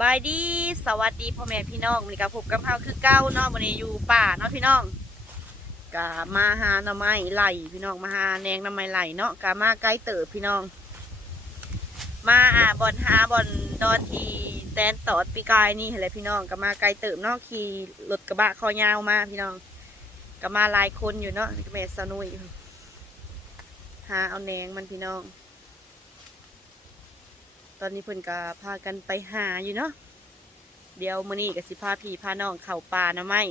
บายดีสวัสดีพ่อแม่พี่น้องวันนี้กับผมกับเฮาคือเก้าเนาะวันนี้อยู่ป่าเนาะพี่น้องกะมาหาหน่อไม้ไหลพี่น้องมาหาแนงหน่อไม้ไหลเนาะกะมาใกล้เติบพี่น้อง มาอ่าบอนหาบอนดอนทีแตนตอดปีกายนี่แหละพี่น้องกะมาไกลเติบเนาะขี่รถกระบะคอยาวมาพี่น้องกะมาหลายคนอยู่เนาะแม่สนุยหาเอาแนงมันพี่น้อง ตอนนี้เพิ่นก็พากันไปหาอยู่เนาะเดี๋ยวมื้อนี้ก็สิพาพี่พาน้องเข้าป่าน้ำไม้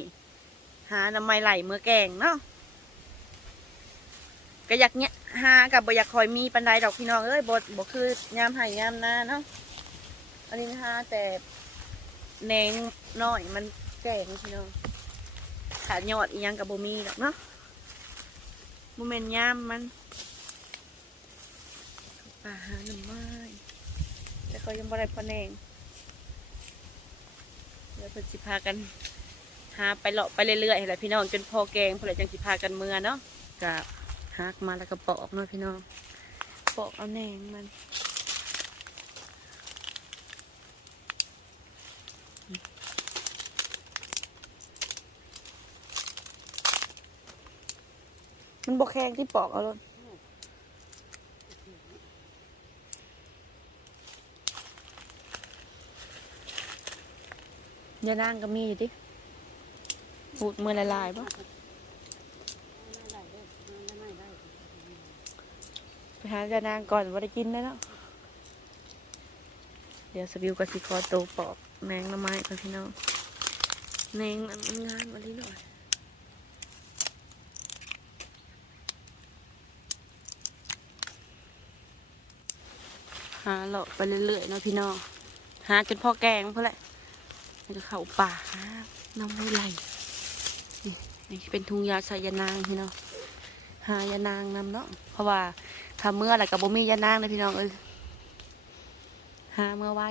หาน้ำไม้ไหลเมื่อแกงเนาะก็อยากเนี้ยหากับบ่อยากคอยมีปันไดดอกพี่น้องเอ้ยบ่บ่คือยามไห้ยามนาเนาะอันนี้หาแต่แหนงน้อยมันแกงพี่น้องขาดยอดอีหยังกับบ่มีดอกเนาะบ่แม่นยามมันเข้าป่าหาหน่อไม้ แต่เขายังบ่ได้พะแนงเดี๋ยวเพิ่นสิพากันหาไปเลาะไปเรื่อยๆแหละพี่น้องจนพอแกงเพื่อจังสิพากันเมือเนาะกับหักมาแล้วก็ปอกเนาะพี่น้องปอกเอาแหนงมันมันบกแข็งที่ปอกเอาเลย ยานางก็มีอยู่ดิพูดมือละลายปะไปหายานางก่อนว่าได้กินได้แล้ว เดี๋ยวสบิวกับสิคอโตปอกแมงหน้ำไม้ก่อนพี่น้องแมงมันมันงานมาลิหน่อยหาเลาะไปเรื่อยๆเนาะพี่น้อง หาจนพ่อแกงเพื่อแหละ มันก็เข้าป่าน้ำไม่ไหลนี่นี่เป็นทุงยาใส่ยานางพี่น้องหายานางนำเนาะเพราะว่าถ้าเมื่ออะไรกับบ่มียานางเลยพี่น้องเอ้หาเมื่อไหว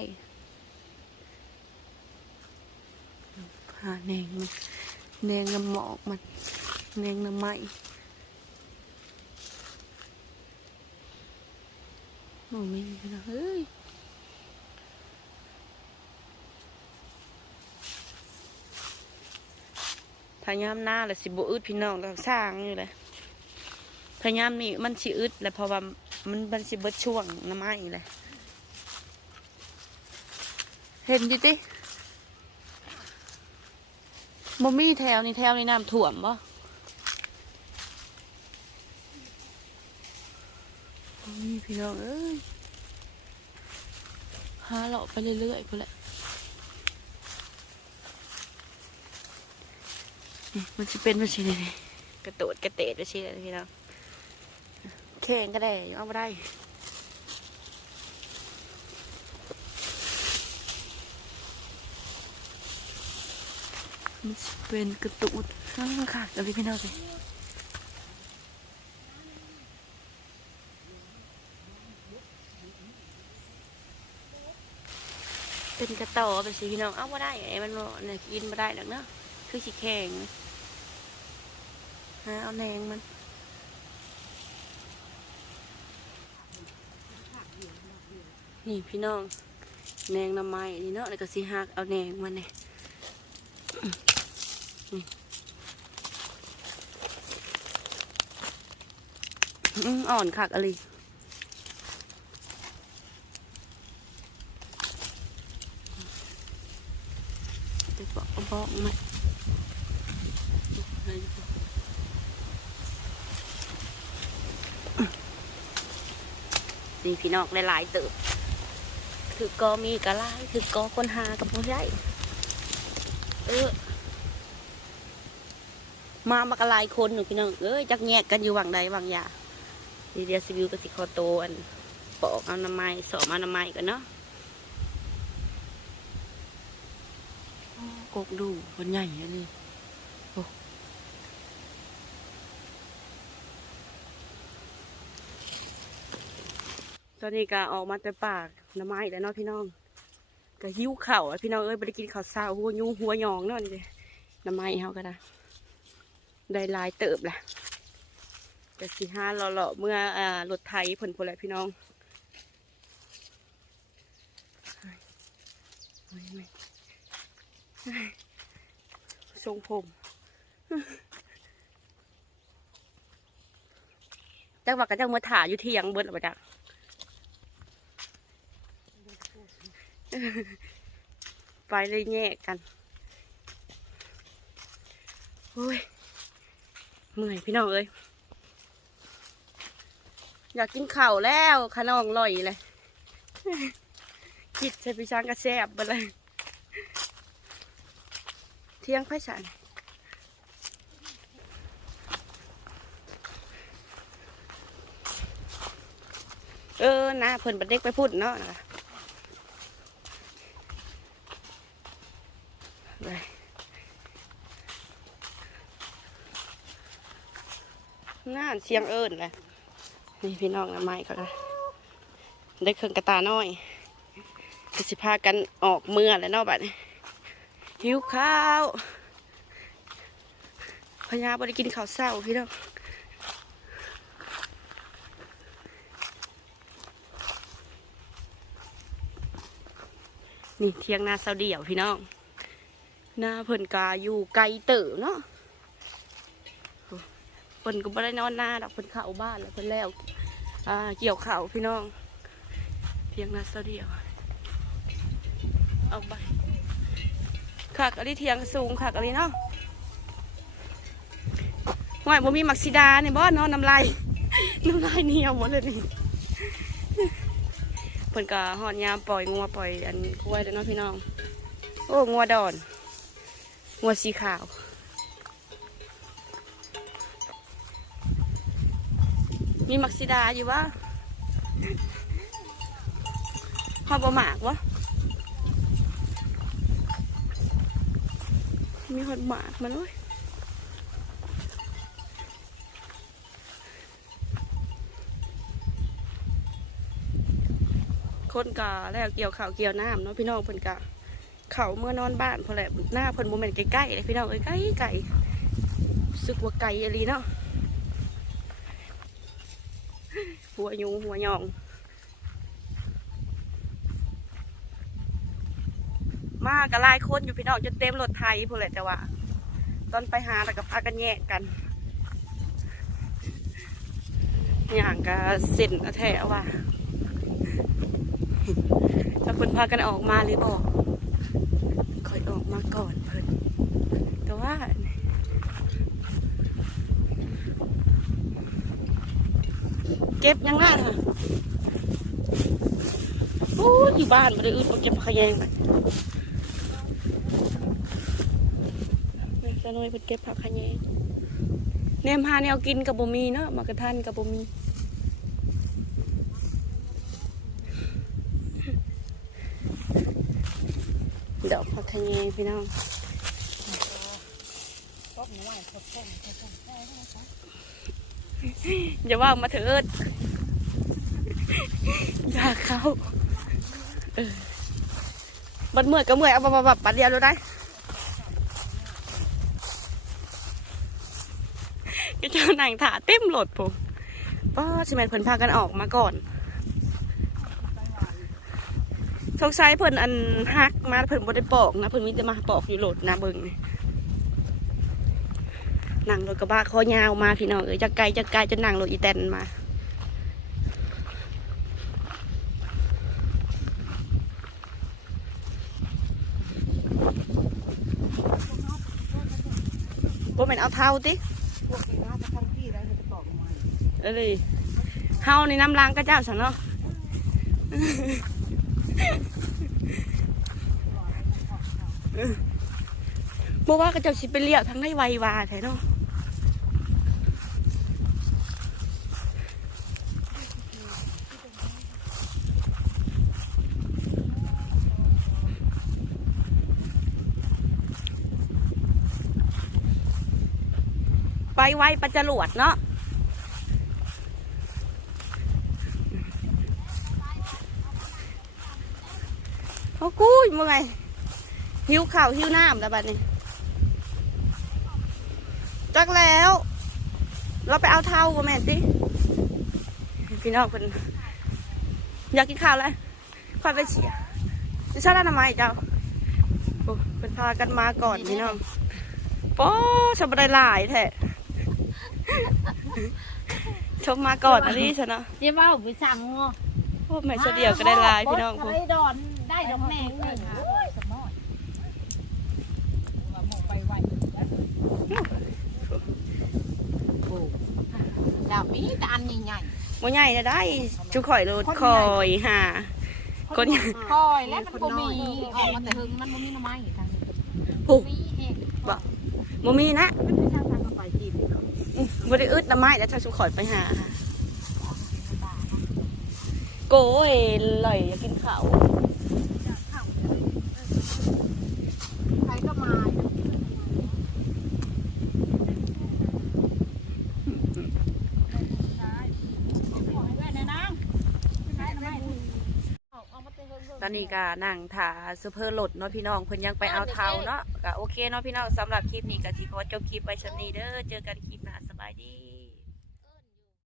หาแนงมันแนงน้ำหมอกมันแนงน้ำไม้โอ้มีพี่น้องเอ้ย ถ้ายามหน้าแหละสิบอึดพี่น้องก็สร้างอยู่เลยถ้ายามนี่มันสิอึดแหละเพราะว่ามันมันสิเบิดช่วงน้ำไม้เลยเห็นดิติบ่มีแถวนี่แถวนี่น้ำท่วมบ่บ่พี่น้องเอ้ยหาเลาะไปเรื่อยๆพุ่นแหละ นี่มันจะเป็นมันสิเนี่ยกระโดดกระเตดไปสิเลยพี่น้องแข่งก็ได้ยังเอาไม่ได้มันสิเป็นกระตูดข้างขาดกันพี่น้องเลยเป็นกระต่อไปสิพี่น้องเอาไม่ได้ไอ้มันบ่เนี่ยกินไม่ได้หรอกเนาะคือสิแข็ง หาเอาแนงมันนี่พี่น้องแนงหน้ำไม้นี่เนาะแล้วก็สิหักเอาแนงมันเนี่ยอ่อนคักอะไรไปบอกบอกมัน นี่พี่น้องหลายๆเติบถือก็มีกระไลถือก็คนหากับผู้ใหญ่เออมามากระไลายคนหนูพี่น้องเอ้ยจักแยกกันอยู่วังใดวังยาดีเดียวสิวิวกับสิคอโตอันปอกเอาน้ำไม้สอบมาน้ำไม้กันเนาะกกดูคนใหญ่อันนี้ ตอนนี้ก็ออกมาแต่ปากน้ำไม้แล้วเนาะพี่น้องก็หิ้วเข่าวอะพี่น้องเอ้ยไปได้กินข้าวเช้าหัวยูหัวยองเนาะนี่เด้น้ำไม้เขาก็ได้ได้ลายเติบแหละแต่สี่ห้าหล่อๆเมื่ออ่ารถไทยผลผลแหละพี่น้องโอ้ยแม่ทรงผมจักว่ากันจังมาถ่ายอยู่ที่ยังเบิดหรือเปล่าจ๊ะ ไปเลยแยกกันโอ้ยเมื่อยพี่น้องเอ้ยอยากกินข้าวแล้วขนองลอยเลยคิดใช้พี่ช้างกระแซบไปเลยเที่ยงไพ่ฉันเออนะเพิ่นบัดเด็กไปพูดเนาะนะไป น่านเสียงเอิญเลยนี่พี่น้องนะไม้เขานได้เครื่องกระตาน้อยก็สิพากันออกเมื่อแล้วเนาะบัดนี้หิวข้าวพญาบริกินข้าวเศร้าพี่น้องนี่เที่ยงนาเสาเดี่ยวพี่น้องหน้าเพิ่นกาอยู่ไกลเต๋อเนาะ เพิ่นก็บ่ได้นอนหน้าดอกเพิ่นเข้าบ้านแล้วเพิ่นแล้วอ่าเกี่ยวข่าวพี่น้องเทียงนาเสเดียวเอาไปขากอะไรเทียงสูงขากอะไรเนาะห่วยบ่มีมักซิดาเนี่ยบ่เนาะน้ำลายน้ำลายเหนียวหมดเลยนี่เพิ่นก็หอดยามปล่อยงัวปล่อยอันกล้วยแล้วเนาะพี่น้อง โอ้งัวดอนงัวสีขาว มีมักซิดาอยู่วะหอดบะหมากวะมีหอดหมากมาเลยคนกาแล้วเกี่ยวข่าวเกี่ยวน้ำเนาะพี่น้องเพิ่นกะเขาเมื่อนอนบ้านพอแหละหน้าเพิ่นโมเมนต์ใกล้ๆเลยพี่น้องเอ้ยใกล้ไก่สึกว่าไก่อะไรเนาะ หัวยุงหัวยอง มากกะลายคนอยู่พี่น้องจนเต็มรถไทยพูดเลยแต่ว่า ตอนไปหาแล้วก็พากันแยกกันอย่างก็เส้นแถวว่ะจะเพิ่นพากันออกมาหรือบอกคอยออกมาก่อนเพิ่นแต่ว่า เก็บยังไงค่ะโอ้ยอยู่บ้านมาเลยอื่นมาเก็บผักขยงไปจะน้อยไปเก็บผักขยงแนมหาแนวกินกับบ่มีเนาะมากระทันกับบ่มีดอกผักขยงพี่น้อง อย่าว่ามาเถิด อยากเข้าบัดเมื่อยก็เมื่อยเอาบับบับปัดเดียวเลยได้ก็เจ้าหนังถาเต็มโหลดผมป้าชิมเพิ่นพากันออกมาก่อนสงสัยเพิ่นอันฮักมาเพิ่นบ่ได้ปอกนะเพิ่นมีแต่มาปอกอยู่โหลดนะเบิ่งนี่ นั่งรถกระบะคอยาวมาพี่น้องเอ้ยจะไกลจะไกลจะนั่งรถอีแตนมาบ่แม่นเอาเท้าติพวกนี้น่าจะทำที่แล้วจะตอกลงมาเอ้ยเฮานี่น้ำล้างก็เจ้าสันเนาะบ่ว่าก็เจ้าสิไปเลี้ยวทางได้ไววาแท้เนาะ ไปไวประจรวดเนาะเขากุ้ยเมื่อยหิวข้าวหิวน้ำแล้วบัดนี้ จักแล้ว เราไปเอาเท่ากับแม่นติพี่น้องเพิ่นอยากกินข้าวแล้วค่อยไปเสียจะชาติทำไมเจ้าเป็นพากันมาก่อนพี่น้องโป้ชมได้หลายแท้ ชมมาก่อนอันนี้ชนะเจ้าว่าไปสั่งงอโอ้แม่เสยเดียวก็ได้หลายพี่น้องทะพุ่นเลดอนได้ดอกแหนงหนึ่งโอ้ยสมอยดาวนี้แต่อันใหญ่บ่ใหญ่นะได้ชุกข่อยรถคอยหาคนๆคอยแล้วมันบ่มีออกมาแต่หึงมันบ่มีหน่อไม้อีกทางนี้ผูกมีเองบ่มีนะมันไม่สร้างทางไปกินเนาะอื้อ บ่ได้อึดน้ำไม้แล้วถ้าชุข่อยไปหา โกยลอยอยากกินข้าว ใครก็มา ต อนนี้ก็นั่งถาซูเปอร์โหลดเนาะพี่น้องเพิ่นยังไปเอาเท้าเนาะก็โอเคเนาะพี่น้องสำหรับคลิปนี้ก็สิขอจบคลิปไว้ชนี้เด้อเจอกันคลิปหน้าสบายดี